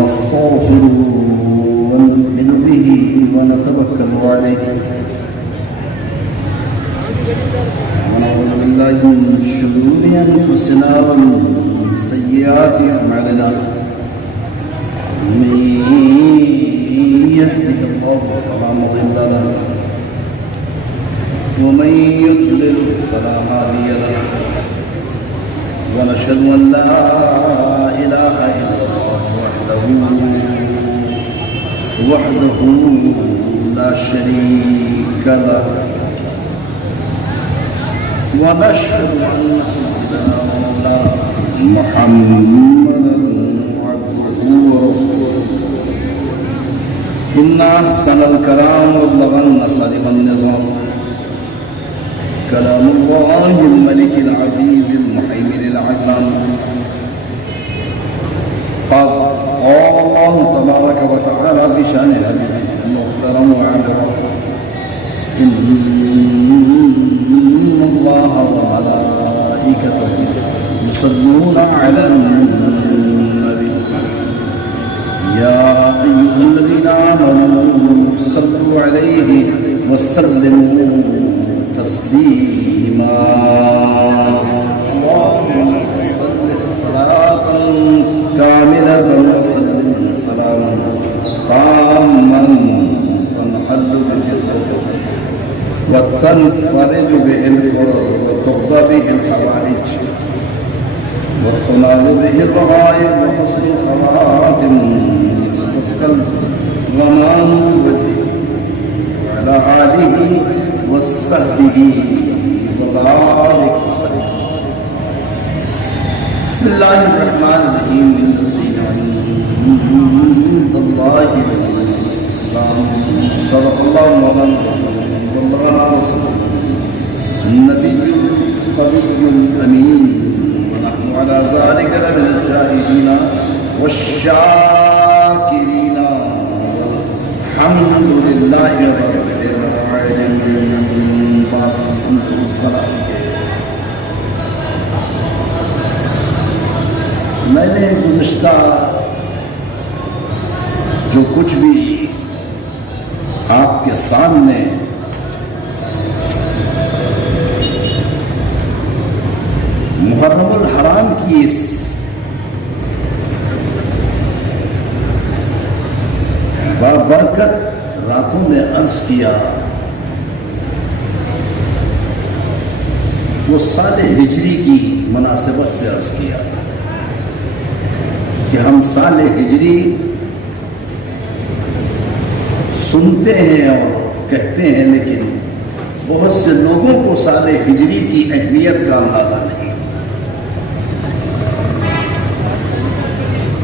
ونستغفره ونؤمن به ونتوكل عليه ونعوذ بالله من شرور أنفسنا ومن سيئات أعمالنا من يهده الله فلا مضل له ومن يضلل فلا هادي له ونشهد أن لا إله إلا الله وحده لا شريك له ونشهد أن سيدنا ومولانا محمدا عبده ورسوله إن أحسن الكلام وأبلغ النصائح النظام كلام الله الملك العزيز المهيمن العلام قال الله تبارك وتعالى في شأن حبيبه المختار وعبره إن الله وملائكته يصلون على النبي يا أيها الذين آمنوا صلوا عليه وسلموا تسليما اللهم صل صلاة كاملة وسلم سلاما تاما تنحل به الحقوق وتنفرج به الكرب وتقضى به الحوائج وتنال به الرغائب وحسن الخواتم يستسقى الغمام بوجهه وعلى آله وصحبه وبارك وسلم بسم الله الرحمن الرحيم إن الدين عند الله الإسلام صدق الله مولانا وبلغنا رسوله النبي القوي الأمين ونحن على ذلك لمن الشاهدين والشاكرين والحمد لله رب العالمين. السلام. میں نے گزشتہ جو کچھ بھی آپ کے سامنے محرم الحرام کی اس بابرکت راتوں میں عرض کیا وہ سال ہجری کی مناسبت سے عرض کیا کہ ہم سال ہجری سنتے ہیں اور کہتے ہیں لیکن بہت سے لوگوں کو سال ہجری کی اہمیت کا اندازہ نہیں.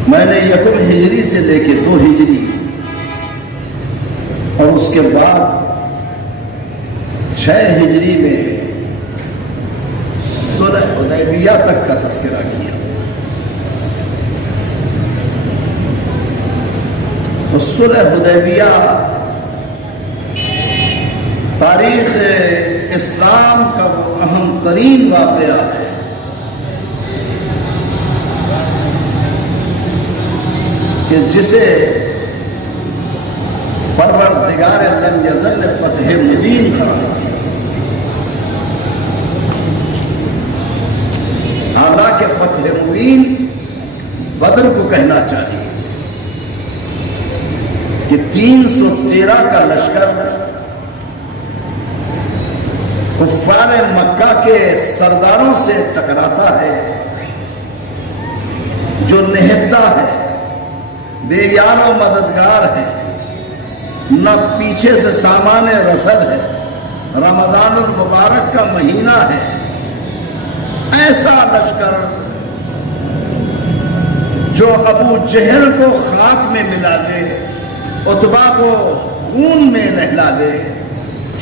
میں نے یکم ہجری سے لے کے 2 ہجری اور اس کے بعد 6 ہجری میں صلح حدیبیہ تک کا تذکرہ کیا. صلح حدیبیہ تاریخ اسلام کا وہ اہم ترین واقعہ ہے کہ جسے پروردگار لم یزل فتح مبین قرار دیا. حالانکہ فتح مبین بدر کو کہنا چاہیے کہ 313 کا لشکر کفار مکہ کے سرداروں سے ٹکراتا ہے جو نہتا ہے، بے یار و مددگار ہے، نہ پیچھے سے سامان رسد ہے، رمضان المبارک کا مہینہ ہے. ایسا لشکر جو ابو جہل کو خاک میں ملا دے، عتبہ کو خون میں نہلا دے،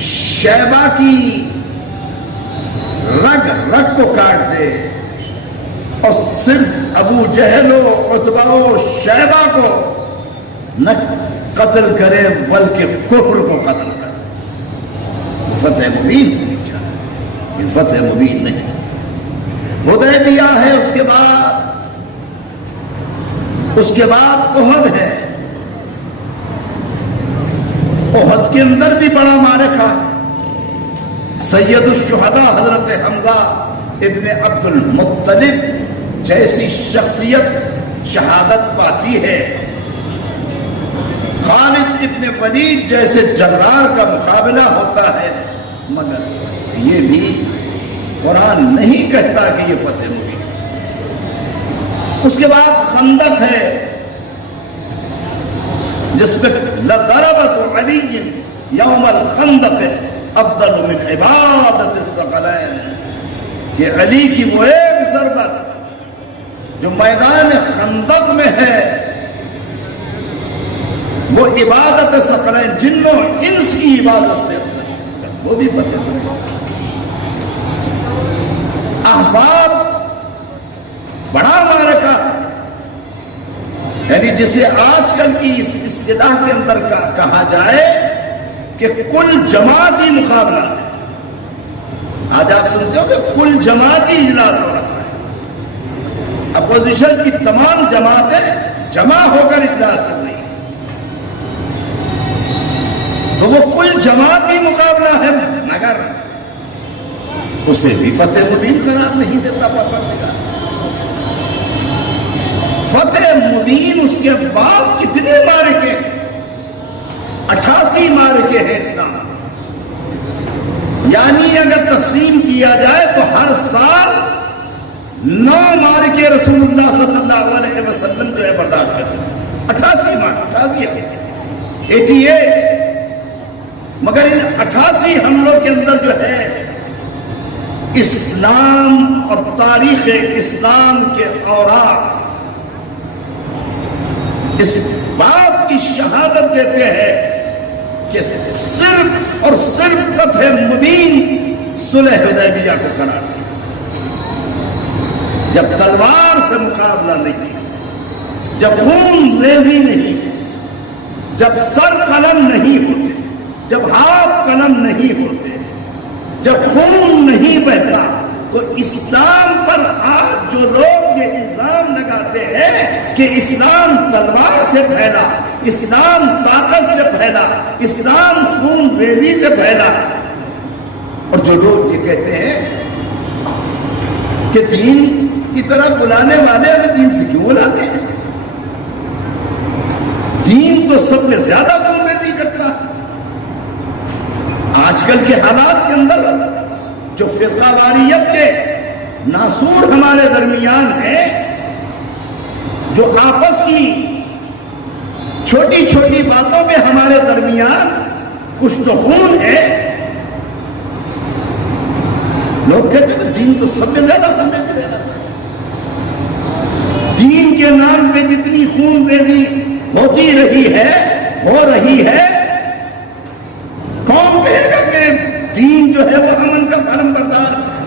شیبہ کی رگ رگ کو کاٹ دے، اور صرف ابو جہل و عتبہ و شیبہ کو نہ قتل کرے بلکہ کفر کو قتل کرے. فتح مبین یہ فتح مبین نہیں. حدیبیہ ہے، اس کے بعد اس کے بعد احد ہے، احد کے اندر بھی بڑا معرکہ ہے، سید الشہداء حضرت حمزہ ابن عبد المطلب جیسی شخصیت شہادت پاتی ہے، خالد ابن ولید جیسے جرار کا مقابلہ ہوتا ہے، مگر یہ بھی قرآن نہیں کہتا کہ یہ فتح ہوگی۔ اس کے بعد خندق ہے جس پہ لضربۃ علی یوم الخندق افضل من عبادت الثقلین، یہ علی کی وہ ایک ضربت جو میدان خندق میں ہے وہ عبادت ثقلین، جنوں انس کی عبادت سے افضل، وہ بھی فتح ہوگی۔ احزاب بڑا معرکہ، یعنی جسے آج کل کی اس اصطلاح کے اندر کہا جائے کہ کل جماعتی مقابلہ ہے۔ آج آپ سنتے ہو کہ کل جماعتی اجلاس ہو رہا ہے، اپوزیشن کی تمام جماعتیں جمع ہو کر اجلاس کر رہی ہیں، تو وہ کل جماعتی مقابلہ ہے، مگر اسے بھی فتح مبین قرار نہیں دیتا پروردگار۔ فتح مبین اس کے بعد کتنے معرکے، 88 معرکے ہیں اسلام، یعنی اگر تقسیم کیا جائے تو ہر سال 9 معرکے رسول اللہ صلی اللہ علیہ وسلم جو ہے برداشت کرتے ہیں۔ 88 معرکے، 88، مگر ان 88 حملوں کے اندر جو ہے اسلام اور تاریخ اسلام کے اوراق اس بات کی شہادت دیتے ہیں کہ صرف اور صرف فتح مبین صلح حدیبیہ کو قرار دیا، جب تلوار سے مقابلہ نہیں، جب خون ریزی نہیں، جب سر قلم نہیں ہوتے، جب ہاتھ قلم نہیں ہوتے، جب خون نہیں بہتا، تو اسلام پر آج جو لوگ یہ الزام لگاتے ہیں کہ اسلام تلوار سے پھیلا، اسلام طاقت سے پھیلا، اسلام خون ریزی سے پھیلا، اور جو لوگ یہ کہتے ہیں کہ دین کی طرف بلانے والے ہمیں دین سے کیوں بلاتے ہیں؟ دین تو سب میں زیادہ خون ریزی کرتا ہے۔ آج کل کے حالات کے اندر جو فرقہ واریت کے ناسور ہمارے درمیان ہیں، جو آپس کی چھوٹی چھوٹی باتوں پہ ہمارے درمیان کشت و خون ہے، لوگ کہتے ہیں دین تو سب میں زیادہ خون ریزی ہے۔ دین کے نام پہ جتنی خون ریزی ہوتی رہی ہے، ہو رہی ہے، کون کہے گا کہ دین جو ہے وہ امن کا فرم بردار ہے؟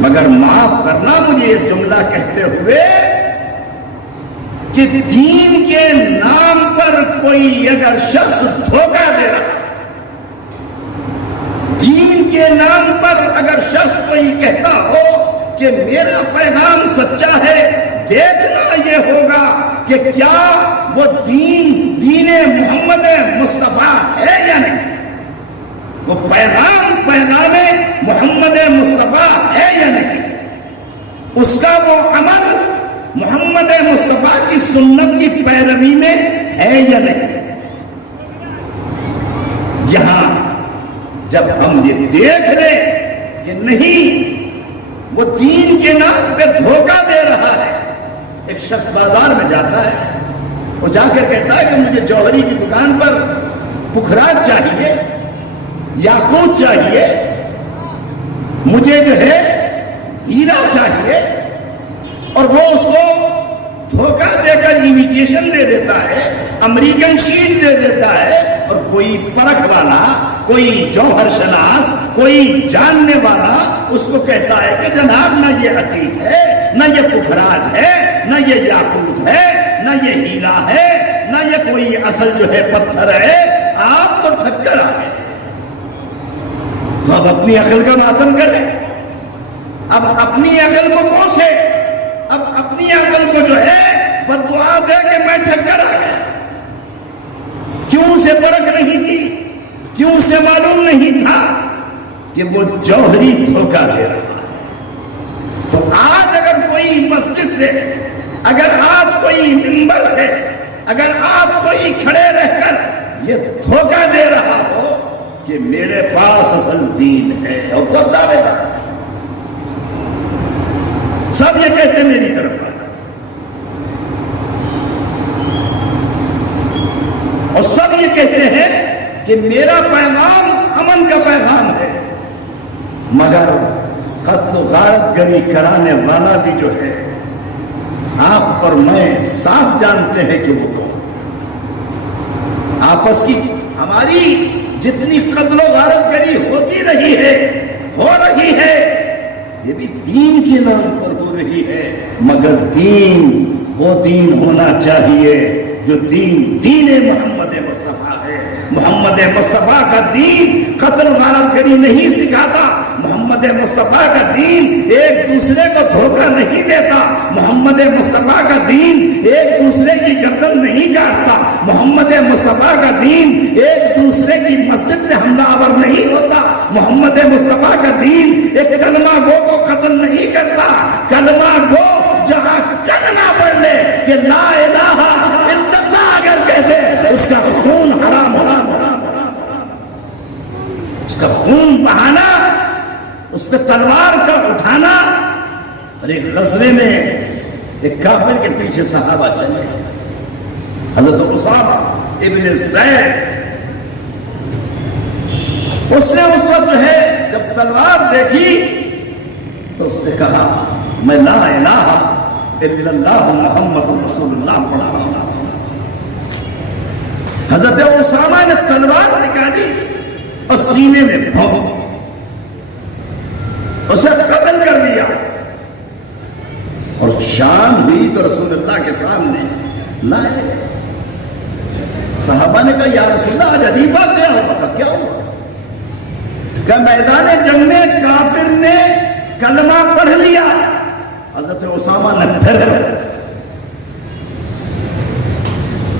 مگر معاف کرنا مجھے یہ جملہ کہتے ہوئے کہ دین کے نام پر کوئی اگر شخص دھوکہ دے رہا ہے، دین کے نام پر اگر شخص کوئی کہتا ہو کہ میرا پیغام سچا ہے، دیکھنا یہ ہوگا کہ کیا وہ دین محمد مصطفیٰ ہے یا نہیں، وہ پیغام محمد مصطفیٰ ہے یا نہیں، اس کا وہ عمل محمد مصطفیٰ کی سنت کی پیروی میں ہے یا نہیں۔ یہاں جب ہم یہ دیکھ لیں کہ نہیں وہ دین کے نام پہ دھوکہ دے رہا ہے، ایک شخص بازار میں جاتا ہے، وہ جا کر کہتا ہے کہ مجھے جوہری کی دکان پر پکھراج چاہیے، یاقوت چاہیے، مجھے جو ہے ہیرا چاہیے، اور وہ اس کو دھوکہ دے کر امیٹیشن دے دیتا ہے، امریکن شیٹ دے دیتا ہے، اور کوئی پرکھ والا، کوئی جوہر شناس، کوئی جاننے والا اس کو کہتا ہے کہ جناب نہ یہ عقیق ہے، نہ یہ پکھراج ہے، نہ یہ یاقوت ہے، نہ یہ ہیرا ہے، نہ یہ کوئی اصل جو ہے پتھر ہے، آپ تو ٹھگ کر آ گئے۔ تو اب اپنی عقل کا ماتم کریں، اب اپنی عقل کو کوسے، اب اپنی عقل کو جو ہے کہ وہ جوہری دھوکہ دے رہا ہے۔ تو آج اگر کوئی مسجد سے، اگر آج کوئی منبر سے، اگر آج کوئی کھڑے رہ کر یہ دھوکہ دے رہا ہو کہ میرے پاس اصل دین ہے، اور خود دعوے دار سب یہ کہتے ہیں میری طرف آنا، اور سب یہ کہتے ہیں کہ میرا پیغام امن کا پیغام ہے، مگر قتل و غارت گری کرانے والا بھی جو ہے آپ اور میں صاف جانتے ہیں کہ وہ کون۔ آپس کی ہماری جتنی قتل و غارت گری ہوتی رہی ہے، ہو رہی ہے، یہ بھی دین کے نام پر ہو رہی ہے، مگر دین وہ دین ہونا چاہیے جو دین محمد مصطفیٰ ہے۔ محمد مصطفیٰ کا دین قتل غارت گری نہیں سکھاتا، محمد مصطفیٰ کا دین ایک دوسرے کو دھوکہ نہیں دیتا، محمد مصطفیٰ کا دین ایک دوسرے کی گردن نہیں کاٹتا، محمد مصطفیٰ کا دین ایک دوسرے کی مسجد میں حملہ آور نہیں ہوتا، محمد مصطفیٰ کا دین ایک کلمہ گو کو قتل نہیں کرتا۔ کلمہ گو جہاں کلمہ پڑھ لے کہ لا الہ الا اللہ اگر کہتے اس کا خون حرام حرام حرام، اس کا خون بہانا، اس پہ تلوار کا اٹھانا۔ اور ایک غزوے میں ایک کافر کے پیچھے صحابہ چلے، حضرت اسامہ ابن زید، اس نے اس وقت جو ہے جب تلوار دیکھی تو اس نے کہا میں لا الہ الا اللہ محمد رسول اللہ پڑھا رہا ہوں۔ حضرت اسامہ نے تلوار نکالی اور سینے میں بھونک اسے قتل کر دیا، اور شام ہوئی تو رسول اللہ کے سامنے لائے۔ صحابہ نے کہا یا رسول اللہ آج عجیب بات کیا ہوا؟ کیا ہوا؟ کہ میدان جنگ میں کافر نے کلمہ پڑھ لیا۔ حضرت اسامہ نے پھر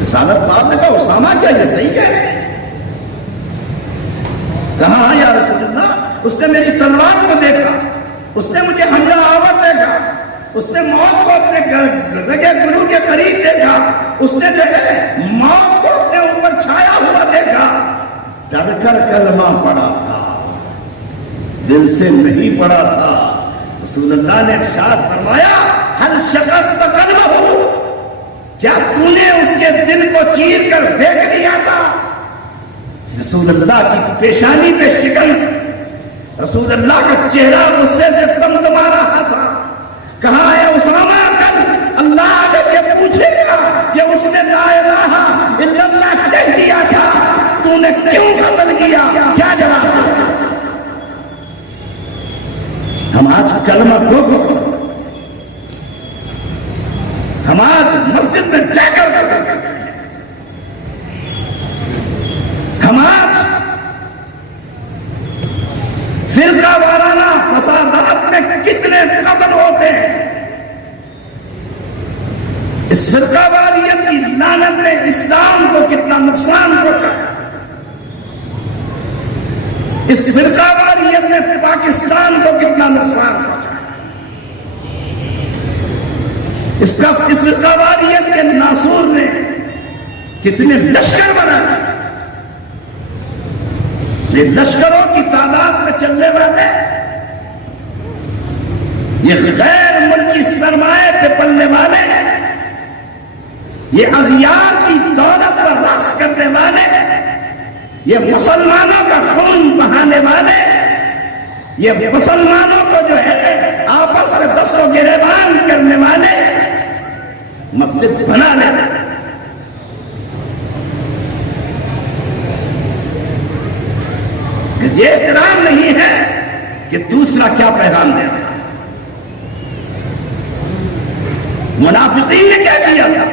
رسالت پاک نے کہا اسامہ کیا یہ صحیح کہہ رہے ہیں؟ کہا یا رسول اللہ، اس نے میری تلوار کو دیکھا، اس نے مجھے حملہ آور دیکھا، اس نے موت کو اپنے رگے گلو کے قریب دیکھا، اس نے جو ہے موت کو اپنے اوپر چھایا ہوا دیکھا، ڈر کر کلمہ پڑھا تھا، دل سے نہیں پڑھا تھا۔ رسول اللہ نے ارشاد فرمایا ہل شققت قلبہ، کیا تو نے اس کے دل کو چیر کر دیکھ لیا تھا؟ رسول اللہ کی پیشانی پہ شکن تھی، رسول اللہ کا چہرہ غصے سے تمتما رہا تھا۔ کہا ہے اسامہ کل اللہ اگر یہ پوچھے گا کہ اس نے لا الہ الا اللہ کہہ دیا تھا تو نے کیوں قتل کیا، کیا جواب دے؟ ہم آج کلمہ گو کو، ہم آج مسجد میں جا کر ہم آج فرقہ وارانہ فسادات میں کتنے قتل ہوتے ہیں۔ اس فرقہ واریت کی لعنت نے اسلام کو کتنا نقصان پہنچایا، اس فرقہ واریت نے پاکستان کو کتنا نقصان پہنچایا، اس فرقہ واریت کے ناصور نے کتنے لشکر بنائے۔ یہ لشکروں کی تعداد میں چلنے والے، یہ غیر ملکی سرمایہ پہ پلنے والے، یہ اغیار کی دولت پر رقص کرنے والے، یہ مسلمانوں کا خون بہانے والے، یہ مسلمانوں کو جو ہے آپس میں دست و گریبان کرنے والے، مسجد بنا لیتے ہیں۔ یہ احترام نہیں ہے کہ دوسرا کیا پیغام دے رہا ہے۔ منافقین نے کیا کیا تھا؟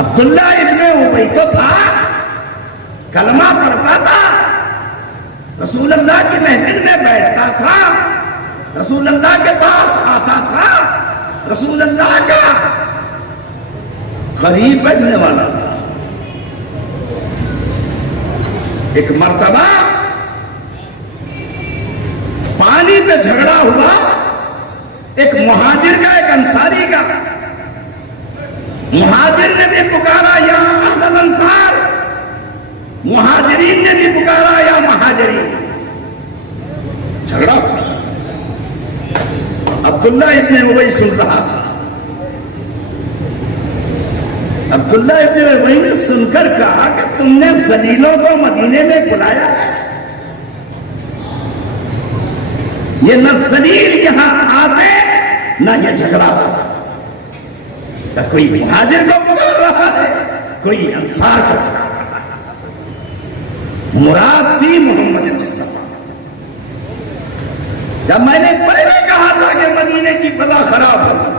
عبداللہ ابن ابی تو تھا، کلمہ پڑھتا تھا، رسول اللہ کی محفل میں بیٹھتا تھا، رسول اللہ کے پاس آتا تھا، رسول اللہ کا قریب بیٹھنے والا تھا۔ ایک مرتبہ پانی پہ جھگڑا ہوا، ایک مہاجر کا ایک انصاری کا. مہاجر نے بھی پکارا یا اہل الانصار، مہاجرین نے بھی پکارا یا مہاجرین. جھگڑا ہوا. عبداللہ ابن ابی سن رہا تھا. عبداللہ ابن ابی نے سن کر کہا کہ تم نے ذلیلوں کو مدینے میں بلایا ہے. یہ نہ ذلیل یہاں آتے نہ یہ جھگڑا ہوتا. کوئی مہاجر کو پکار رہا ہے، کوئی انصار کو پکار رہا ہے. مراد تھی محمد مصطفیٰ. جب میں نے پہلے کہا تھا کہ مدینے کی فضا خراب ہوگی،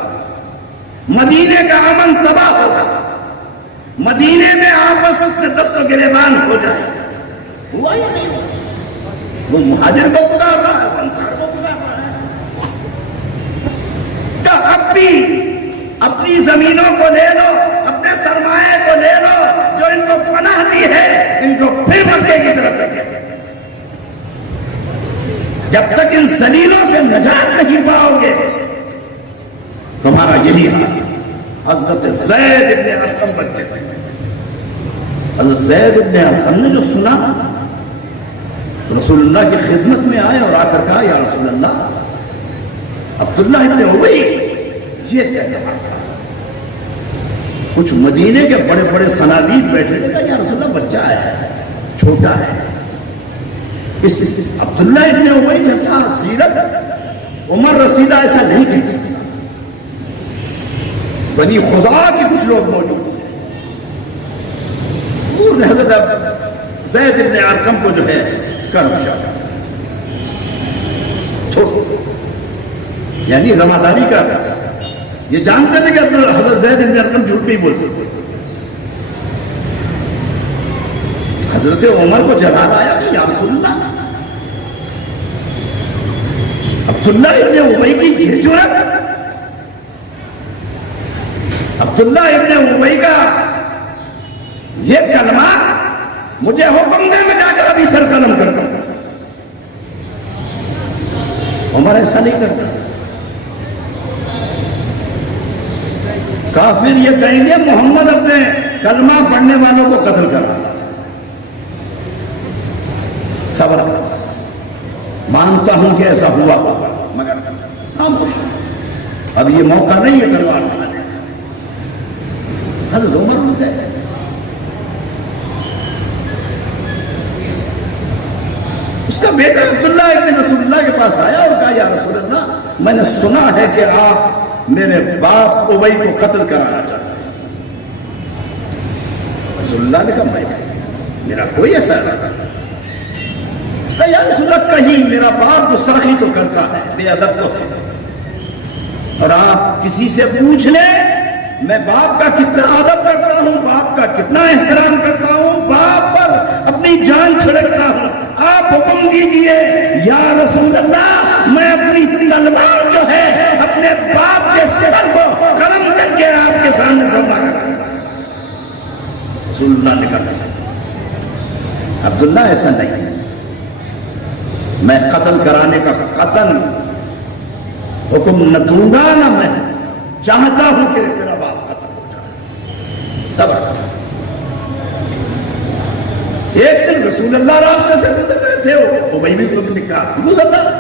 مدینے کا امن تباہ ہوگا، مدینے میں آپس میں دست و گریبان ہو جائے، ہوا یا نہیں ہوا؟ وہ مہاجر کو پکار رہا ہے، انصار کو پکار رہا ہے. کہ اب بھی اپنی زمینوں کو لے لو، اپنے سرمایہ کو لے لو، جو ان کو پناہ دی ہے ان کو پھر مکے کی طرف لگے. جب تک ان ذلیلوں سے نجات نہیں پاؤ گے تمہارا یہی حال. حضرت زید ابن ارقم بچے تھے. حضرت زید ابن ارقم نے جو سنا رسول اللہ کی خدمت میں آئے اور آ کر کہا یا رسول اللہ عبداللہ ابن ابی یہ کیا کہا تھا. کچھ مدینے کے بڑے بڑے صنادید بیٹھے تھے. یا رسول اللہ بچہ ہے، چھوٹا ہے. اس عبداللہ ابن ابی جیسا سیرت عمر رسیدہ ایسا نہیں کہتے. بنی خزاعہ کے کچھ لوگ موجود تھے. حضرت زید ابن ارقم کو جو ہے کرم یعنی رمادانی کا یہ جانتے تھے کہ حضرت زید ابن ارقم جھوٹ نہیں بول سکتے. حضرت عمر کو جلال آیا کہ یا رسول اللہ عبداللہ ابن ابی کی یہ جرأت، عبداللہ ابن ابی کا یہ کلمہ مجھے حکم دے میں جا کر ابھی سر قلم کرتا ہوں. عمر ایسا نہیں کرتا. کافر یہ کہیں گے محمد اپنے کلمہ پڑھنے والوں کو قتل کر رہا. صبر کر، مانتا ہوں کہ ایسا ہوا ہوگا مگر خاموش. اب یہ موقع نہیں ہے تلوار اٹھانے. حضرت عمر رک گئے. اس کا بیٹا عبداللہ ابن رسول اللہ کے پاس آیا اور کہا یا رسول اللہ میں نے سنا ہے کہ آپ میرے باپ ابی کو قتل کرانا چاہتے ہیں. رسول اللہ نے کہا میرا کوئی ایسا ارادہ نہیں. یا رسول اللہ کہیں میرا باپ گستاخی تو کرتا ہے، بے ادب تو ہے، اور آپ کسی سے پوچھ لیں میں باپ کا کتنا ادب کرتا ہوں، باپ کا کتنا احترام کرتا ہوں، باپ پر اپنی جان چھڑکتا ہوں. آپ حکم دیجئے یا رسول اللہ میں اپنی تلوار جو ہے اپنے باپ کے سر کو قلم کر کے آپ کے سامنے ذبح کروں گا. رسول اللہ نے کہا عبداللہ ایسا نہیں، میں قتل کرانے کا قطعاً حکم نہ دوں گا، نہ میں چاہتا ہوں کہ میرا باپ قتل ہو جائے. صبر. ایک دن رسول اللہ راستے سے گزر رہے تھے، ابی بھی کو نکاح گزر رہا.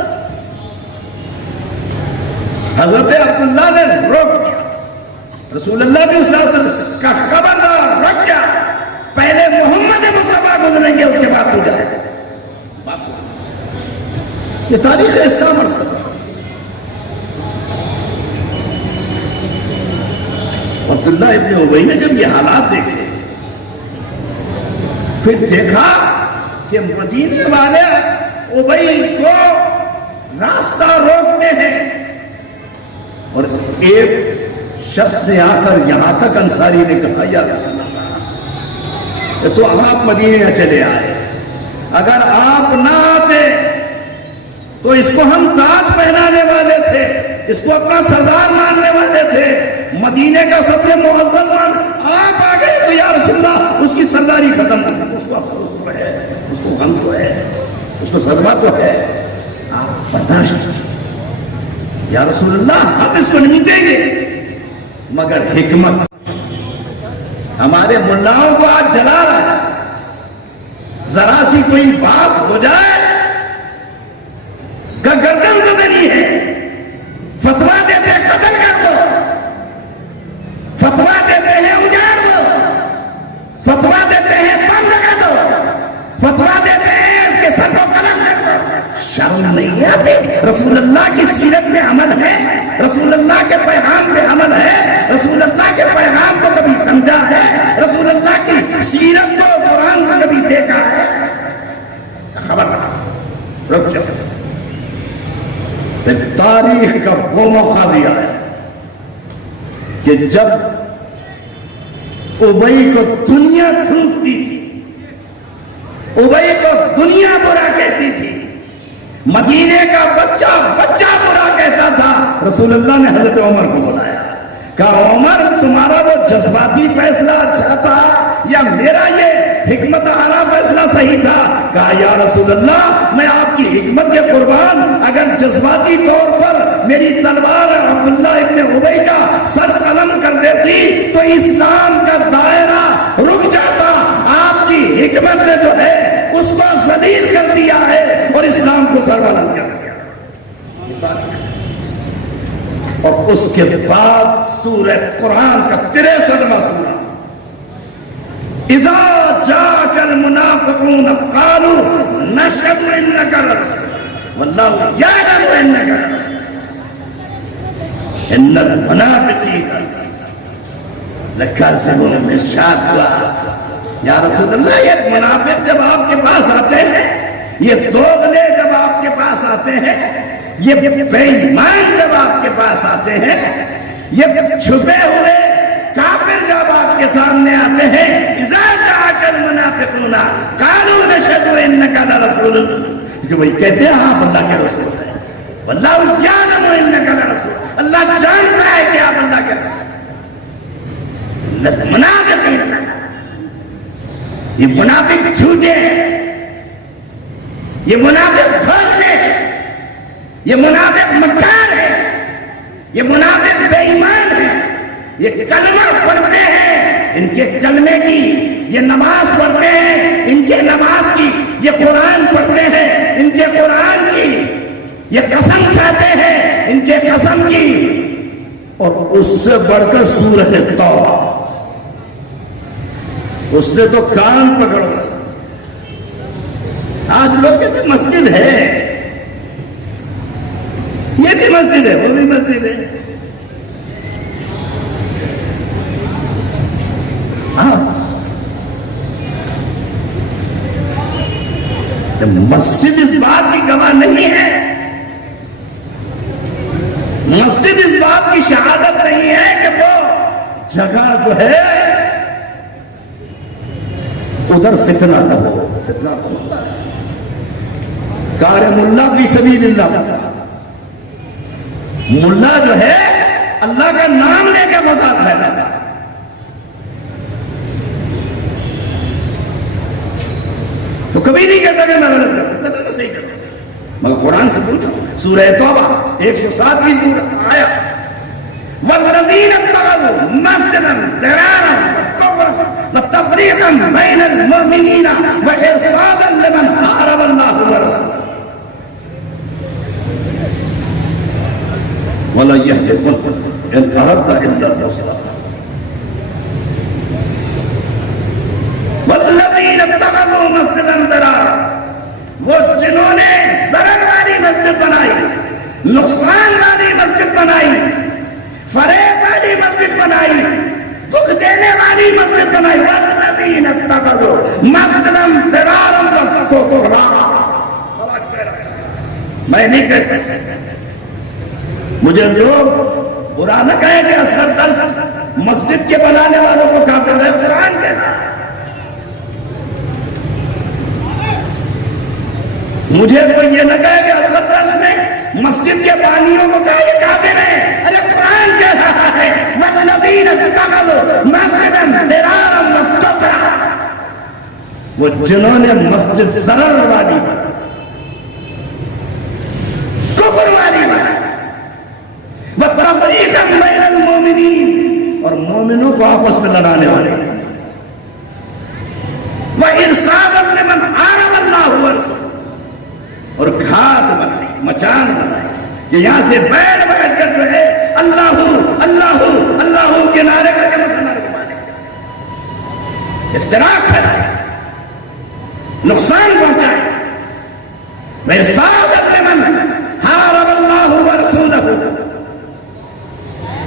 حضرت عبداللہ نے روک دیا. رسول اللہ بھی اس راستے سے کہا خبردار رک جا، پہلے محمد مصطفیٰ گزریں گے اس کے بعد تو جائے. یہ تاریخ اسلام عرض کرتا ہے. عبداللہ ابن ابی نے جب یہ حالات دیکھے پھر دیکھا کہ مدینے والے ابی کو راستہ روکتے ہیں، اور ایک شخص نے آ کر یہاں تک انصاری نے کہا یا رسول اللہ تو آپ مدینے چلے آئے، اگر آپ نہ آتے تو اس کو ہم تاج پہنانے والے تھے، اس کو اپنا سردار ماننے والے تھے، مدینے کا سب سے معزز مان. آپ آ گئے تو یا رسول اللہ اس کی سرداری ختم ہو گئی. اس کو افسوس تو ہے، اس کو غم تو ہے، اس کو صدمہ تو ہے. آپ برداشت یا رسول اللہ ہم اس کو نمٹیں گے مگر حکمت. ہمارے ملاؤں کو آج جلا رہا ہے. ذرا سی کوئی بات ہو جائے کہ گردن زدنی ہے، فتوا دیتے قتل کر دو، فتوا دیتے ہیں اجاڑ دو، فتوا دیتے ہیں بم لگا دو، فتوا دیتے ہیں اس کے سر کو قلم کر دو. شرم نہیں آتی؟ رسول اللہ کی سیرت پہ عمل ہے، رسول اللہ کے پیغام پہ عمل ہے، رسول اللہ کے پیغام کو کبھی سمجھا ہے، رسول اللہ کی سیرت کو قرآن کو کبھی دیکھا ہے؟ خبر رک جاؤ. پھر تاریخ کا وہ موقع بھی آیا کہ جب ابئی کو دنیا تھوکتی تھی، ابئی کو دنیا برا کہتی تھی، مدینے کا بچہ بچہ برا کہتا تھا، رسول اللہ نے حضرت عمر کو بلایا. کہا عمر تمہارا وہ جذباتی فیصلہ اچھا تھا یا میرا یہ حکمت آرا فیصلہ صحیح تھا؟ کہا یا رسول اللہ میں آپ کی حکمت کے قربان، اگر جذباتی طور پر میری تلوار عبداللہ ابن ابی کا سر قلم کر دیتی تو اسلام کا دائرہ رک جاتا. آپ کی حکمت نے جو ہے اس کو ذلیل کر دیا ہے اور اسلام کو سربلند کر دیا. اور اس کے بعد سورہ قرآن کا 63واں سورہ اذا جاءك المنافقون قالوا نشهد انك لرسول والله يعلم انك لرسول ان المنافقين لكاذبون. میں ارشاد ہوا یا رسول اللہ یہ منافق جب آپ کے پاس آتے ہیں، یہ دوغلے جب آپ کے پاس آتے ہیں، یہ بے ایمان جب آپ کے پاس آتے ہیں، یہ چھپے ہوئے کافر جب آپ کے سامنے آتے ہیں، اذا جاءك المنافقون قالوا نشهد انك لرسول اللہ، کہ وہی کہتے ہیں آپ اللہ کے رسول ہیں. واللہ یعلم انک لرسول، اللہ جانتا ہے کہ آپ اللہ کے رسول ہیں. منافقین، یہ منافق جھوٹے ہیں، یہ منافق دھوکے ہیں، یہ منافق مکار ہے، یہ منافق بے ایمان ہے. یہ کلمہ پڑھتے ہیں، ان کے کلمے کی، یہ نماز پڑھتے ہیں، ان کے نماز کی، یہ قرآن پڑھتے ہیں، ان کے قرآن کی، یہ قسم کھاتے ہیں، ان کے قسم کی. اور اس سے بڑھ کر سورہ توبہ، اس نے تو کان پکڑ لیا. آج لوگ کہتے ہیں مسجد ہے، یہ بھی مسجد ہے، وہ بھی مسجد ہے. مسجد اس بات کی گواہ نہیں ہے، مسجد اس بات کی شہادت نہیں ہے کہ وہ جگہ جو ہے ادھر فتنہ نہ ہو. فتنہ تو ہوتا ہے. کار ملا فی سبیل اللہ، ملا جو ہے اللہ کا نام لے کے فساد پھیلاتا ہے. تو کبھی نہیں کہتا کہ میں غلط کرتا، کہتا میں صحیح کرتا. مگر قرآن سے پوچھو، سورہ توبہ 107ویں سورہ آیا والذین اتخذوا مسجدا ضرارا وكفرا وتفریقا بین المؤمنین وارصادا لمن حارب اللہ ورسولہ ولا يهلكن ان اردنا الا النصر والذین اتخذوا مسجدا ضرارا، وہ جنہوں نے ضرر والی مسجد بنائی، نقصان والی مسجد بنائی، فریب والی مسجد بنائی، دکھ دینے والی مسجد بنائی. والذین اتخذوا مسجدا ضرارا وکفرا. میں نہیں کہتا، مجھے لوگ برا نہ کہیں کہ اصغر درس مسجد کے بنانے والوں کو کافر ہے، قرآن کہتا ہے. مجھے کوئی یہ نہ کہے کہ اصغر درس نے مسجد کے بانیوں کو کہا یہ کافر ہے. ارے قرآن کہہ رہا ہے والذین اتخذوا مسجدا ضرارا وکفرا، وہ جنہوں نے مسجد ضرر والی بنائی، کفر والی بنائی، مسلمانوں کو آپس میں لڑانے والے وَإِرْصَادًا لِمَنْ حَارَبَ اللَّهُ وَرَسُولَهُ، اور گھات بنائی، مچان بنائی کہ یہاں سے بیٹھ کر جو ہے اللہ اللہ اللہ کے نعرے کر کے مسلمانوں کو مارے، افتراق پھیلائے، نقصان پہنچائے۔ وَإِرْصَادًا لِمَنْ حَارَبَ اللَّهُ وَرَسُولَهُ،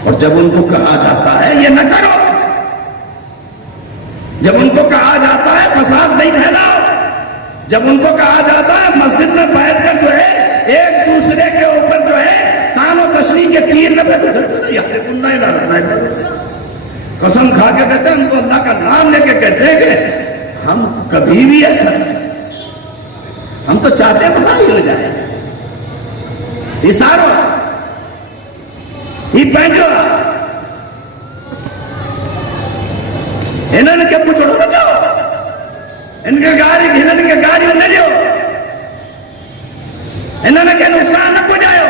اور جب ان کو کہا جاتا ہے یہ نہ کرو، جب ان کو کہا جاتا ہے فساد نہیں پھیلاؤ، جب ان کو کہا جاتا ہے مسجد میں بیٹھ کر جو ہے ایک دوسرے کے اوپر جو ہے تان و تشریح کے تیر نہ قسم کھا کے کہتے ہیں، ہم کو اللہ کا نام لے کے کہتے ہیں کہ ہم کبھی بھی ایسا نہیں، ہم تو چاہتے ہیں بھلائی ہو جائے، اشارو یہ پہنچو انہوں نے کیا پوچھو نہ جاؤ، ان کے گاڑی نہ جاؤ، انہوں نے کیا نقصان نہ پہنچاؤ،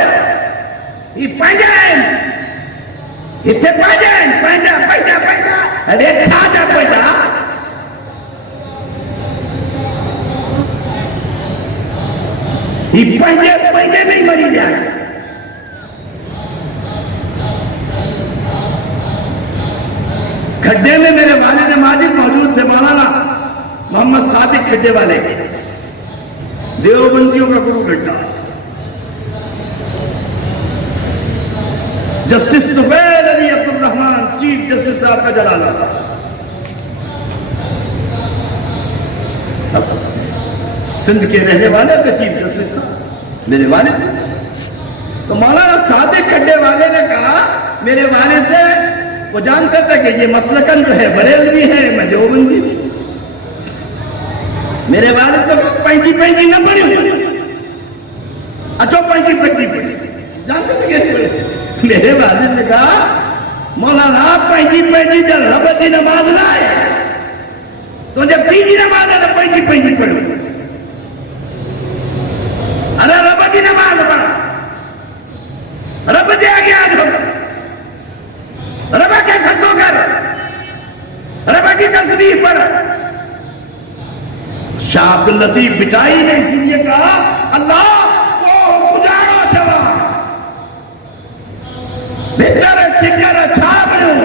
یہ پہنچائیں اتنے پہنچائیں پہنچا ارے چھاجا پہنچا یہ پہنچے نہیں مری جائے۔ کھڈے میں میرے والد ماجد موجود تھے، مولانا محمد صادق کھڈے والے کے، دیوبندیوں کا گرو کھڈا، جسٹس طفیل علی عبد الرحمن چیف جسٹس صاحب کا جنازہ تھا۔ سندھ کے رہنے والے تھے، چیف جسٹس تھا میرے والد، تو مولانا صادق کھڈے والے نے کہا میرے والد سے، وہ جانتے تھے کہ یہ مسلکن جو ہے بریلوی ہے، میں دیوبندی، میرے والد کو کہا پینجی نہ پڑھی، اچھا پینجی پڑھی، جانتے تھے کہ میرے والد نے کہا مولانا پینجی جب رب جی نماز نہ آئے تو جب پیجی نماز ہے تو پینجی پڑھو، ارے رب جی نماز پڑھا، رب جی آگے آج ہو، ربا کے صدقوں کر، ربا کی تسبیح پڑھ۔ شاہ عبداللطیف بٹائی نے اسی لیے کہا اللہ کو گجارو چوا بھیتر ٹکر چھاپڑوں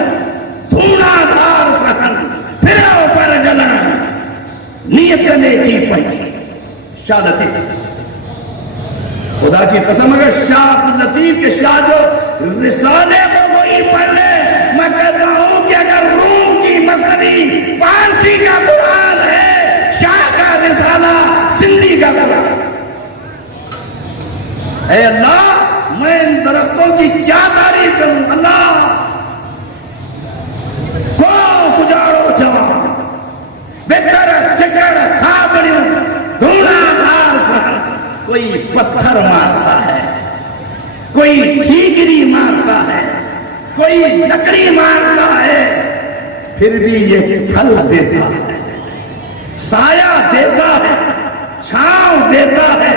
دھونا دھار سہن پھرو پر جلن نیت نے کی پہنچی۔ شاہ لطیف، خدا کی قسم اگر شاہ عبداللطیف کے شاہ جو رسالے کو وہی پڑھ لے، میں کہتا ہوں کہ اگر روم کی مذہبی فارسی کا قرآن ہے، شاہ کا رسالہ سندھی کا قرآن۔ اے اللہ میں ان درختوں کی کیا تعریف کروں، اللہ کو گجارو چوا بہتر چکر تھا بڑیوں دھونا دھار سہن، کوئی پتھر مارتا ہے، کوئی ٹھیکری مارتا ہے، کوئی لکڑی مارتا ہے، پھر بھی یہ پھل دیتا ہے، سایہ دیتا ہے، چھاؤں دیتا ہے۔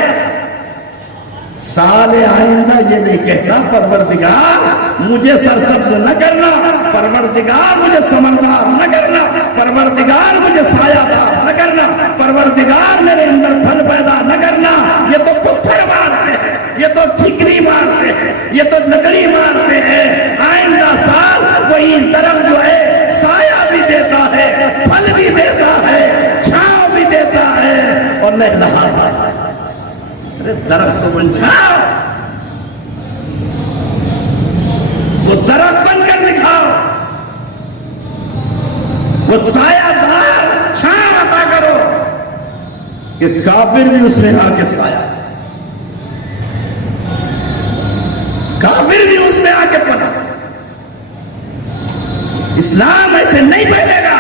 سال آئندہ یہ نہیں کہتا پروردگار مجھے سرسبز نہ کرنا، پروردگار مجھے سمندار نہ کرنا، پروردگار مجھے سایہ دار نہ کرنا، پروردگار میرے اندر پھل پیدا نہ کرنا۔ یہ تو پتھر مارتے ہیں، یہ تو ٹھیکری مارتے ہیں، یہ تو لکڑی مارتے ہیں۔ آئندہ سال وہی درخت جو ہے سایہ بھی دیتا ہے، پھل بھی دیتا ہے، چھاؤں بھی دیتا ہے، اور لہلاتا ہے۔ ارے درخت تو بن جاؤ، وہ درخت بن کر دکھاؤ، وہ سایہ دار چھاؤں عطا کرو کہ کافر بھی اس میں آ کے سایہ، کافر بھی اس میں آ کے پڑا۔ اسلام ایسے نہیں پھیلے گا۔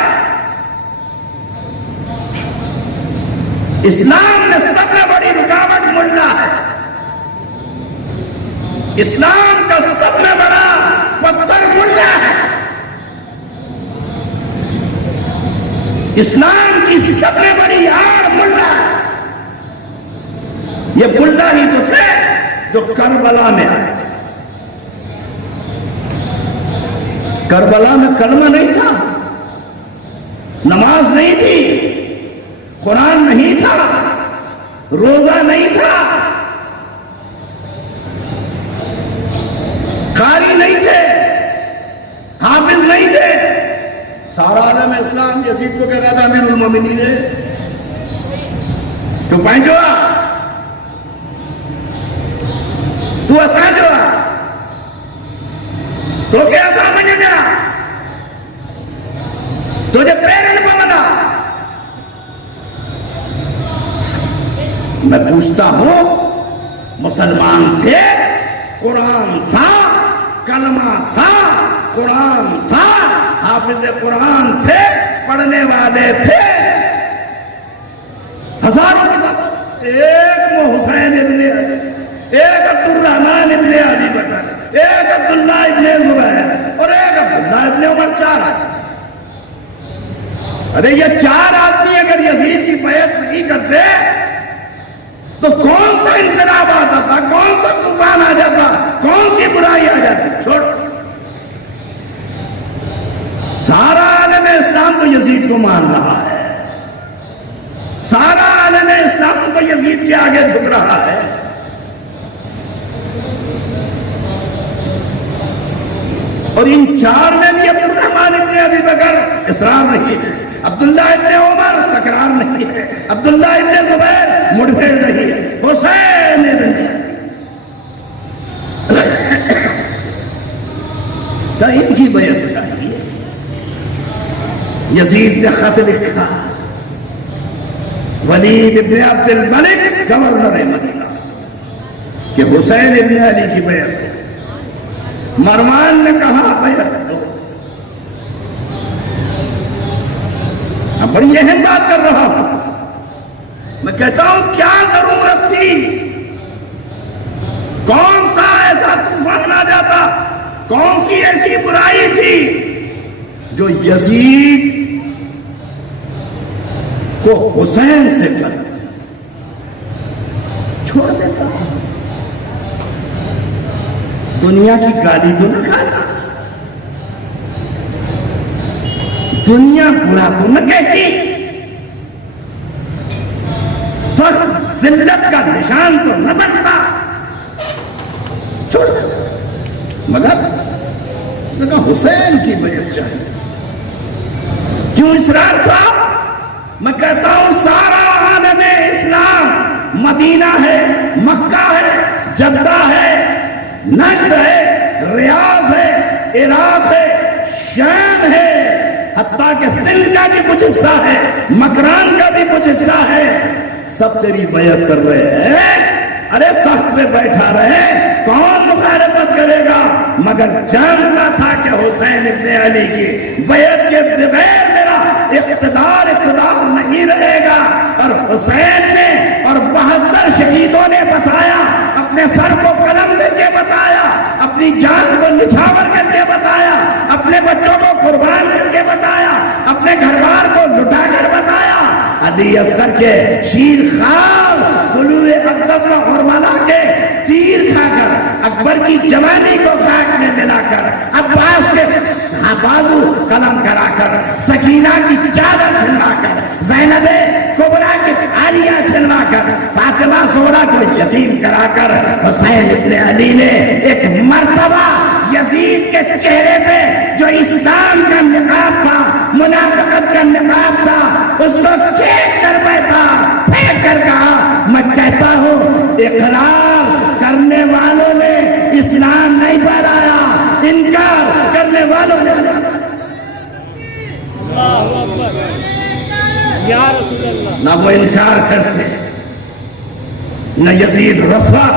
اسلام میں سب میں بڑی رکاوٹ ملا ہے، اسلام کا سب میں بڑا پتھر ملا ہے، اسلام کی سب میں بڑی آڑ ملا ہے۔ یہ ملا ہی تو تھے جو کربلا میں آئے، کربلا میں کلمہ نہیں تھا، نماز نہیں تھی، قرآن نہیں تھا، روزہ نہیں تھا، قاری نہیں تھے، حافظ نہیں تھے. سارا عالم اسلام یزید کو کہہ رہا تھا امیر المومنین ہے تو پہنچو تو اساں جو تو کیا سامنے گیا تجھے پیرن کو منا. میں پوچھتا ہوں مسلمان تھے، قرآن تھا، کلمہ تھا، قرآن تھا، حافظ قرآن تھے، پڑھنے والے تھے، ہزاروں کتاب، ایک حسین ابن علی، ایک عبد الرحمن ابن ابی بکر، ایک عبداللہ ابن زبیر اور ایک عبداللہ ابن عمر. چار آدمی. ارے یہ چار آدمی اگر یزید کی بیعت نہیں کرتے تو کون سا انقلاب آتا تھا، کون سا طوفان آ جاتا، کون سی برائی آ جاتی. چھوڑ، سارا عالم اسلام تو یزید کو مان رہا ہے، سارا عالم اسلام تو یزید کے آگے جھک رہا ہے. اور ان چار میں بھی عبد الرحمن ابن ابی بکر اصرار نہیں ہے، عبداللہ ابن عمر تکرار نہیں ہے، عبداللہ ابن زبیر مڑ پھیر نہیں ہے، حسین ابن تو ان کی بیعت چاہیے. یزید نے خط لکھا، ولید ابن عبد الملک گورنر مدینہ کہ حسین ابن علی کی بیعت. مروان نے کہا بیعت دو. اب بڑی اہم بات کر رہا ہوں، میں کہتا ہوں کیا ضرورت تھی، کون سا ایسا طوفان آ جاتا، کون سی ایسی برائی تھی جو یزید کو حسین سے کر چھوڑ دیتا. دنیا کی گالی تو نہ کھاتا، دنیا برا تو نہ کہتی، تخت ذلت کا نشان تو نہ بنتا، چھوڑ دیتا. مگر اس نے کہا حسین کی بیعت چاہیے. کیوں اصرار تھا؟ میں کہتا ہوں سارا عالم اسلام مدینہ ہے، مکہ ہے، جدہ ہے، نجد ہے، ریاض ہے، عراق ہے، شام ہے، حتیٰ کہ سندھ کا بھی کچھ حصہ ہے، مکران کا بھی کچھ حصہ ہے، سب تیری بیعت کر رہے ہیں. ارے تخت پہ بیٹھا رہے، کون مخالفت کرے گا؟ مگر جانتا تھا کہ حسین ابن علی کی بیعت کے بغیر میرا اقتدار نہیں رہے گا. اور حسین نے اور 72 شہیدوں نے بتایا، اپنے سر کو قلم کر کے بتایا، اپنی جان کو نچھاور کر کے بتایا، اپنے بچوں کو قربان کر کے بتایا، اپنے گھر بار کو لٹا کر بتایا. علی اصغر کے شیر خوار قلوب اقدس میں حرملا کے تیر کھا کر، اکبر کی جوانی کو خاک میں ملا کر، عباس کے بازو قلم کرا کر، سکینہ کی چادر چھلوا کر، زینب کبریٰ کی عالیہ چھلوا کر، فاطمہ زہرا کو یتیم کرا کر، حسین ابن علی نے ایک مرتبہ یزید کے چہرے پہ جو اسلام کا نقاب تھا، منافقت کا نقاب تھا، اس کو کھینچ کر بیٹھا، پھینک کر کہا میں کہتا ہوں اقرار کرنے والوں نے اسلام نہیں پھیلایا، انکار کرنے والوں نے. نہ وہ انکار کرتے، نہ یزید رسوا،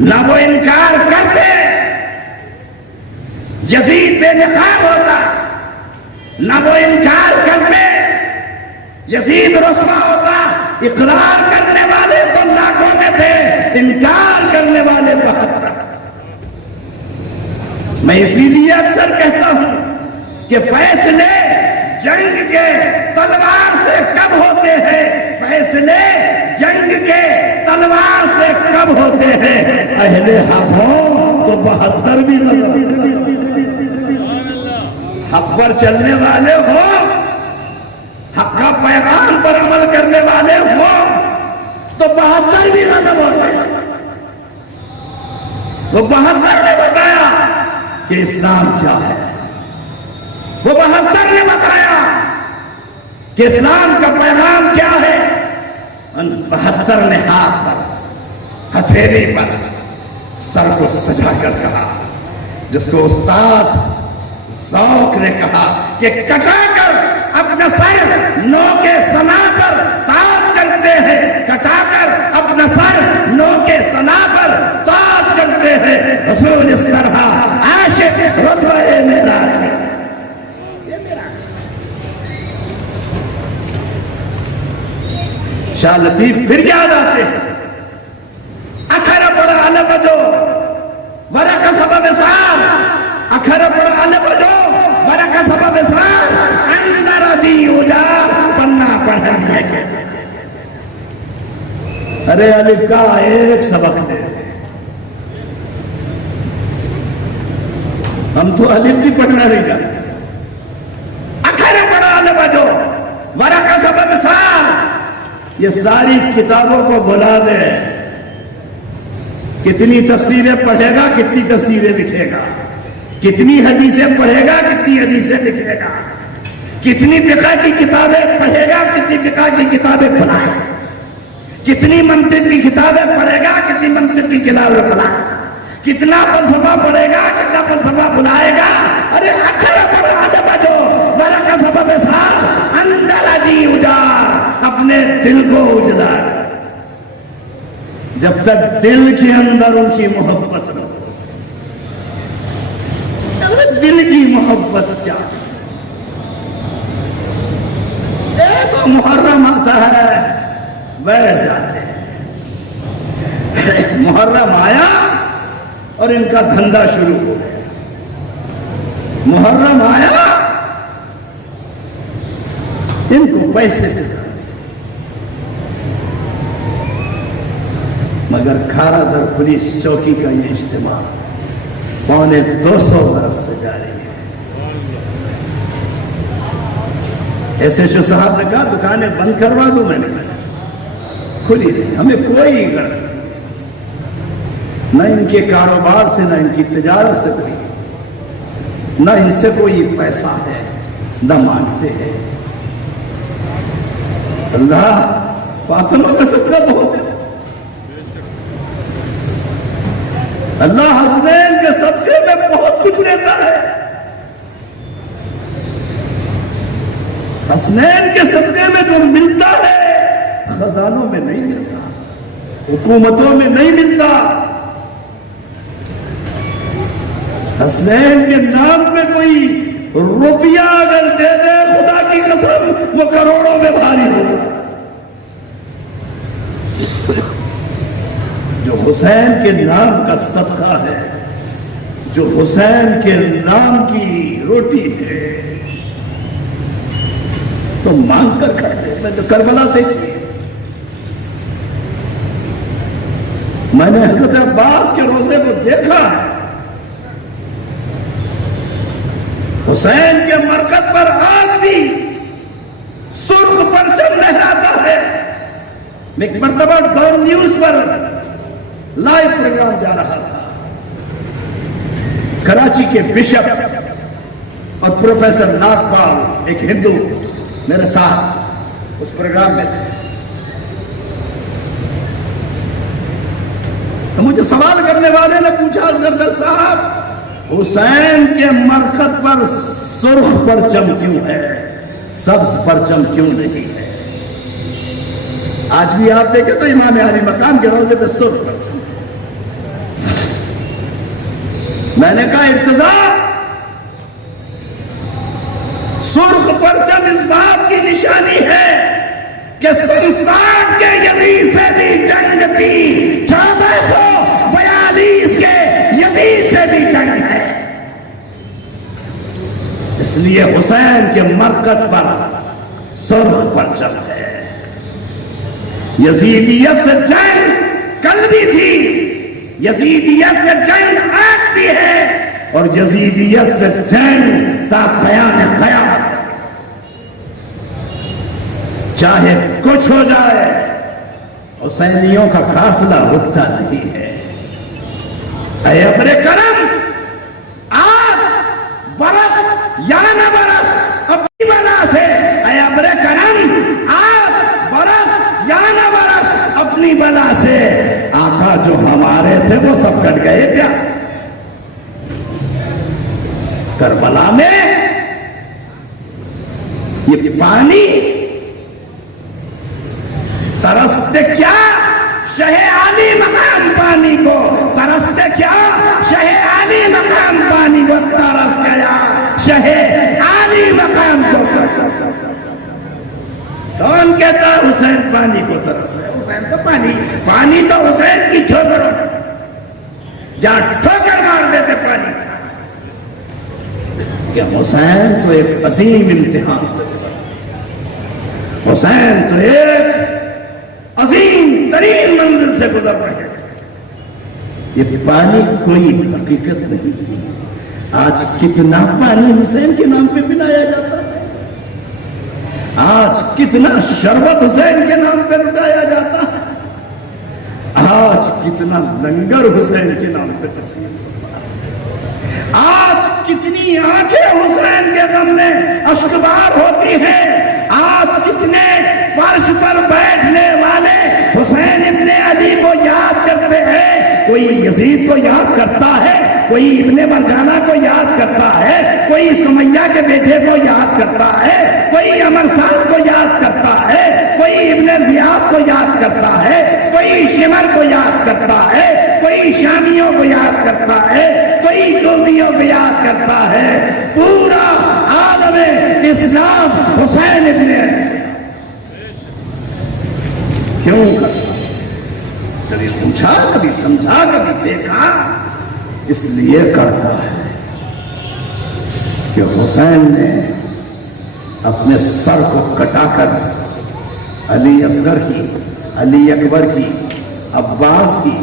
نہ وہ انکار کرتے. یزید بے نقاب ہوتا، نہ وہ انکار کرتے. یزید رسوا ہوتا. اقرار کرنے والے تو لاکھوں میں تھے، انکار کرنے والے 72. میں اسی لیے اکثر کہتا ہوں کہ فیصلے جنگ کے تلوار سے کب ہوتے ہیں، فیصلے جنگ کے تلوار سے کب ہوتے ہیں. اہل حق ہوں تو 72 بھی غلط. حق پر چلنے والے ہو، حق کا پیغام پر عمل کرنے والے ہو تو 72 بھی غضب ہوتا ہے۔ وہ 72 نے بتایا کہ اسلام کیا ہے، وہ 72 نے بتایا کہ اسلام کا پیغام کیا ہے۔ ان 72 نے ہاتھ پر، ہتھیلی پر سر کو سجا کر کہا، جس کو استاد ذوق نے کہا کہ کٹا کر اپنا سر نو کے سنا پر تاج کرتے ہیں، کٹا کر اپنا سر نو کے سنا پر تاج کرتے ہیں۔ حضور اس طرح عاشق رتبہ معراج ہے۔ شاہ لطیف پھر یاد آتے ہیں، اکھر پڑا علی بجو ورق سبب سار، اکھر پڑا علی بجو ورق سبب سار، اندر جی اجار پنہ پڑھ لیا کہ ارے الف کا ایک سبق دے، ہم تو الف بھی پڑھنا نہیں جانتے۔ اکھر پڑا علی بجو ورق سبب سار، یہ ساری کتابوں کو بھلا دے، کتنی تفسیریں پڑھے گا، کتنی تفسیریں لکھے گا، کتنی حدیثیں پڑھے گا، کتنی حدیثیں لکھے گا، کتنی فقہ کی کتابیں پڑھے گا، کتنی فقہ کی کتابیں پڑھائے گا، کتنی منطق کی کتابیں پڑھے گا، کتنی منطق کی کتابیں پڑھائے گا، کتنا فلسفہ پڑھے گا، کتنا فلسفہ بلائے گا۔ ارے اکھر پڑھا علی بجو ورق سبب سار، اندر جی اجار، اپنے دل کو اجلا۔ جب تک دل کے اندر ان کی محبت نہ ہو، دل کی محبت کیا ہے؟ ایک محرم آتا ہے بیٹھ جاتے ہیں، محرم آیا اور ان کا دھندا شروع ہو گیا۔ محرم آیا، ان کو پیسے سے مگر کھارا در پولیس چوکی کا یہ اجتماع 250 برس سے جاری ہے۔ ایس ایچ او صاحب نے کہا دکانیں بند کروا دوں، میں نے کھلی نہیں، ہمیں کوئی غرض نہیں، نہ ان کے کاروبار سے، نہ ان کی تجارت سے کوئی، نہ ان سے کوئی پیسہ ہے، نہ مانگتے ہیں۔ اللہ فاطمہ کا صدقہ بہت ہے، اللہ حسنین کے صدقے میں بہت کچھ لیتا ہے۔ حسنین کے صدقے میں جو ملتا ہے خزانوں میں نہیں ملتا، حکومتوں میں نہیں ملتا۔ حسنین کے نام پہ کوئی روپیہ اگر دے دے خدا کی قسم وہ کروڑوں میں بھاری ہوگا۔ جو حسین کے نام کا صدقہ ہے، جو حسین کے نام کی روٹی ہے، تو مانگ کر کھاتے۔ میں تو کربلا دیکھی، میں نے حضرت عباس کے روزے کو دیکھا، حسین کے مرکز پر آج بھی سرخ پرچم لہراتا ہے۔ ایک مرتبہ ڈان نیوز پر لائیو پروگرام جا رہا تھا، کراچی کے بشپ اور پروفیسر ناگپال ایک ہندو میرے ساتھ اس پروگرام میں تھے۔ تو مجھے سوال کرنے والے نے پوچھا اصغر صاحب حسین کے مرکز پر سرخ پرچم کیوں ہے، سبز پرچم کیوں نہیں ہے؟ آج بھی آپ دیکھیں تو امام علی مقام کے روزے پہ سرخ پرچم۔ میں نے کہا ارتضا، سرخ پرچم اس بات کی نشانی ہے کہ سن 60 کے یزید سے بھی جنگ تھی، 1442 کے یزید سے بھی جنگ ہے۔ اس لیے حسین کے مرکز پر سرخ پرچم ہے۔ یزیدیت سے جنگ کل بھی تھی، یزیدیت سے جنگ آج بھی ہے، اور یزیدیت سے جنگ تا قیام قیامت، چاہے کچھ ہو جائے حسینیوں کا قافلہ رکتا نہیں ہے۔ اے ابر کرم، آج برس یا نہ برس اپنی بلا سے، اے ابر کرم آج برس یا نہ برس اپنی بلا سے، آقا جو ہمارے تھے وہ سب کٹ گئے پیاس۔ کربلا میں یہ پانی ترستے کیا شہ عالی مقام پانی کو، ترستے کیا شہ عالی مقام پانی کو، ترس گیا شہ عالی مقام کو۔ کون کہتا ہے حسین پانی کو ترس ہے؟ حسین تو پانی تو حسین کی ٹھوکر، جہاں ٹھوکر مار دیتے پانی کا، کہ حسین تو ایک عظیم امتحان سے گزر، حسین تو ایک عظیم ترین منزل سے گزر رہے تھے۔ یہ پانی کوئی حقیقت نہیں تھی۔ آج کتنا پانی حسین کے نام پہ پلایا جاتا ہے، آج کتنا شربت حسین کے نام پہ لٹایا جاتا ہے، آج کتنا لنگر حسین کے نام پہ تقسیم ہوتا ہے، آج کتنی آنکھیں حسین کے غم میں اشکبار ہوتی ہیں، آج کتنے فرش پر بیٹھنے والے حسین ابن علی کو یاد کرتے ہیں، کوئی یزید کو یاد کرتا ہے، کوئی ابن مرجانہ کو یاد کرتا ہے، کوئی سمیہ کے بیٹے کو یاد کرتا ہے، کوئی عمر سعد کو یاد کرتا ہے، کوئی ابن زیاد کو یاد کرتا ہے، کوئی شمر کو یاد کرتا ہے، کوئی شامیوں کو یاد کرتا ہے، کوئی قومیوں کو یاد کرتا ہے، پورا عالم اسلام حسین ابن علی کیوں کرتا؟ کبھی پوچھا، کبھی سمجھا، کبھی دیکھا؟ اس لیے کرتا ہے کہ حسین نے اپنے سر کو کٹا کر علی اصغر کی، علی اکبر کی، عباس کی،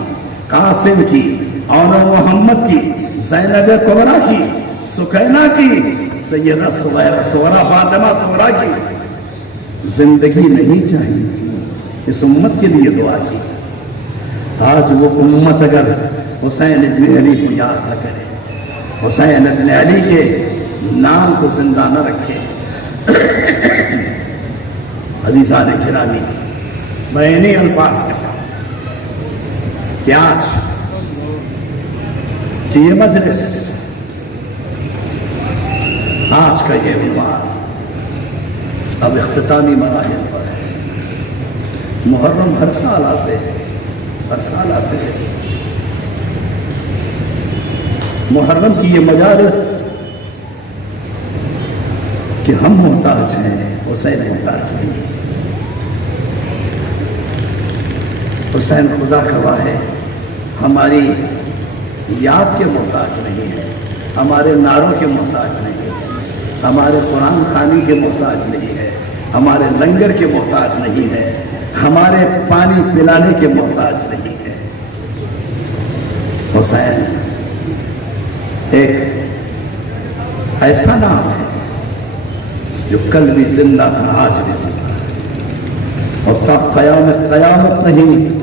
قاسم کی، اور محمد کی، زینب کبریٰ کی، سکینہ کی، سیدہ صغریٰ فاطمہ صغریٰ کی زندگی نہیں چاہیے تھی، اس امت کے لیے دعا کی۔ آج وہ امت اگر حسین ابن علی کو یاد نہ کرے، حسین ابن علی کے نام کو زندہ نہ رکھے، عزیزان گرامی، میں انہی الفاظ کے ساتھ کہ آج کہ یہ مجلس، آج کا یہ عنوان اب اختتامی مراحل پر ہے۔ محرم ہر سال آتے ہیں، ہر سال آتے ہیں، محرم کی یہ مجالس کہ ہم محتاج ہیں، حسین محتاج نہیں۔ حسین خدا گواہ ہے ہماری یاد کے محتاج نہیں ہے، ہمارے نعروں کے محتاج نہیں ہے، ہمارے قرآن خوانی کے محتاج نہیں ہے، ہمارے لنگر کے محتاج نہیں ہے، ہمارے پانی پلانے کے محتاج نہیں ہے۔ حسین ایک ایسا نام ہے جو کل بھی زندہ تھا، آج بھی زندہ ہے، اور تب قیامت نہیں،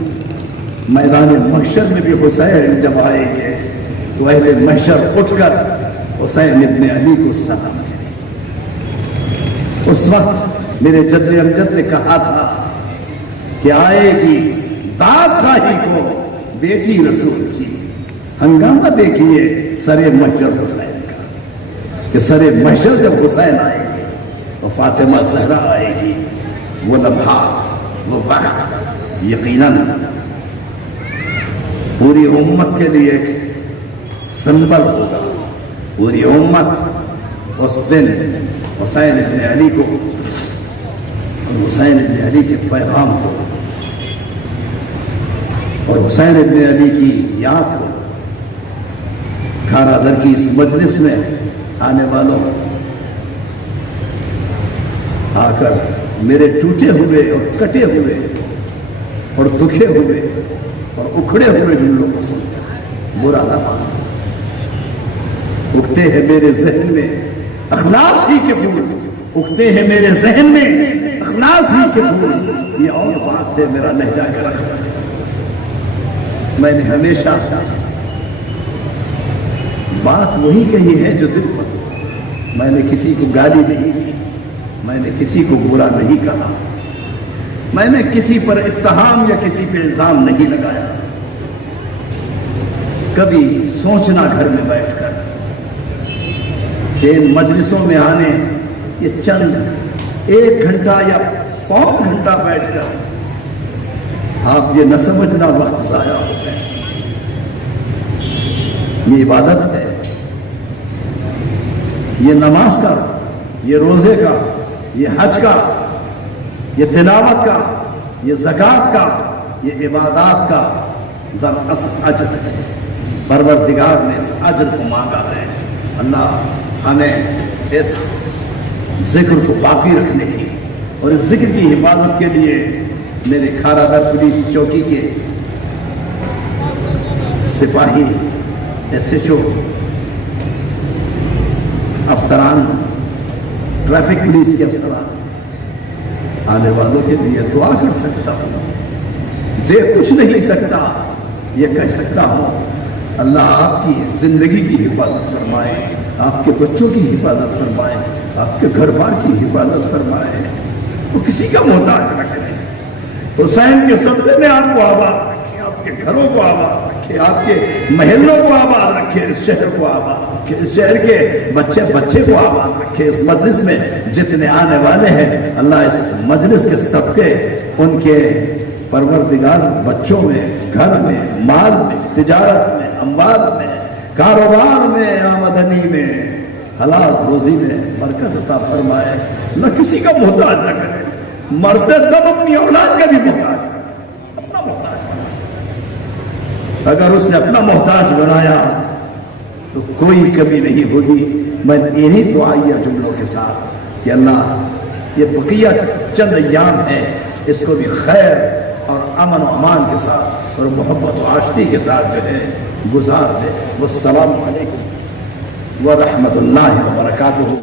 میدان محشر میں بھی حسین جب آئیں گے تو اہل محشر اٹھ کر حسین ابن علی کو سلام کریں۔ اس وقت میرے جد امجد نے کہا تھا کہ آئے گی داد شاہی کو بیٹی رسول کی، ہنگامہ دیکھیے سر محشر حسین کا، کہ سر محشر جب حسین آئے گی تو فاطمہ زہرا آئے گی، وہ لمحات، وہ وقت یقیناً پوری امت کے لیے ایک سمبل ہوگا۔ پوری امت اس دن حسین ابن علی کو اور حسین ابن علی کے پیغام کو اور حسین ابن علی کی یاد کو، کھارا در کی اس مجلس میں آنے والوں، آ کر میرے ٹوٹے ہوئے اور کٹے ہوئے اور دکھے ہوئے اور اکھڑے ہوئے جملوں کو سنتا ہے، برا نہ مانو، اگتے ہیں میرے ذہن میں اخلاص ہی کے پھول، اگتے ہیں میرے ذہن میں اخلاص ہی کے پھول، یہ اور بات ہے میرا لہجہ کا رکھنا۔ میں نے ہمیشہ بات وہی کہی ہے جو دل پر، میں نے کسی کو گالی نہیں دی، میں نے کسی کو برا نہیں کہا، میں نے کسی پر اتہام یا کسی پہ الزام نہیں لگایا۔ کبھی سوچنا گھر میں بیٹھ کر کہ ان مجلسوں میں آنے یہ چند 1 گھنٹہ یا پون گھنٹہ بیٹھ کر آپ یہ نہ سمجھنا وقت ضائع ہو گئے۔ یہ عبادت ہے، یہ نماز کا، یہ روزے کا، یہ حج کا، یہ تلاوت کا، یہ زکوٰۃ کا، یہ عبادات کا دراصل اجر ہے۔ پروردگار نے اس اجر کو مانگا ہے۔ اللہ ہمیں اس ذکر کو باقی رکھنے کی اور اس ذکر کی حفاظت کے لیے میرے کھارا در پولیس چوکی کے سپاہی، SHO، افسران، ٹریفک پولیس کے افسران، آنے والوں کے لیے دعا کر سکتا ہوں، دے کچھ نہیں سکتا، یہ کہہ سکتا ہوں اللہ آپ کی زندگی کی حفاظت فرمائے، آپ کے بچوں کی حفاظت فرمائے، آپ کے گھر بار کی حفاظت فرمائے، وہ کسی کا محتاج نہ کرے۔ حسین کے صدقے میں آپ کو آباد رکھے، آپ کے گھروں کو آباد رکھے، آپ کے محلوں کو آباد رکھے، اس شہر کو آباد رکھے، اس شہر کے بچے کو آباد رکھے۔ اس مجلس میں جتنے آنے والے ہیں اللہ اس مجلس کے صدقے ان کے پروردگار بچوں میں، گھر میں، مال میں، تجارت میں، اموال میں، کاروبار میں، آمدنی میں، حلال روزی میں برکت عطا فرمائے، نہ کسی کا محتاج نہ کرے۔ مرتے تب اپنی اولاد کا بھی محتاج، اپنا محتاج بنا۔ اگر اس نے اپنا محتاج بنایا تو کوئی کمی نہیں ہوگی۔ میں انہی دعائیہ جملوں کے ساتھ کہ اللہ یہ بقیہ چند ایام ہے، اس کو بھی خیر اور امن و امان کے ساتھ اور محبت و آشتی کے ساتھ جو ہے گزار دے۔ والسلام علیکم ورحمۃ اللہ وبرکاتہ۔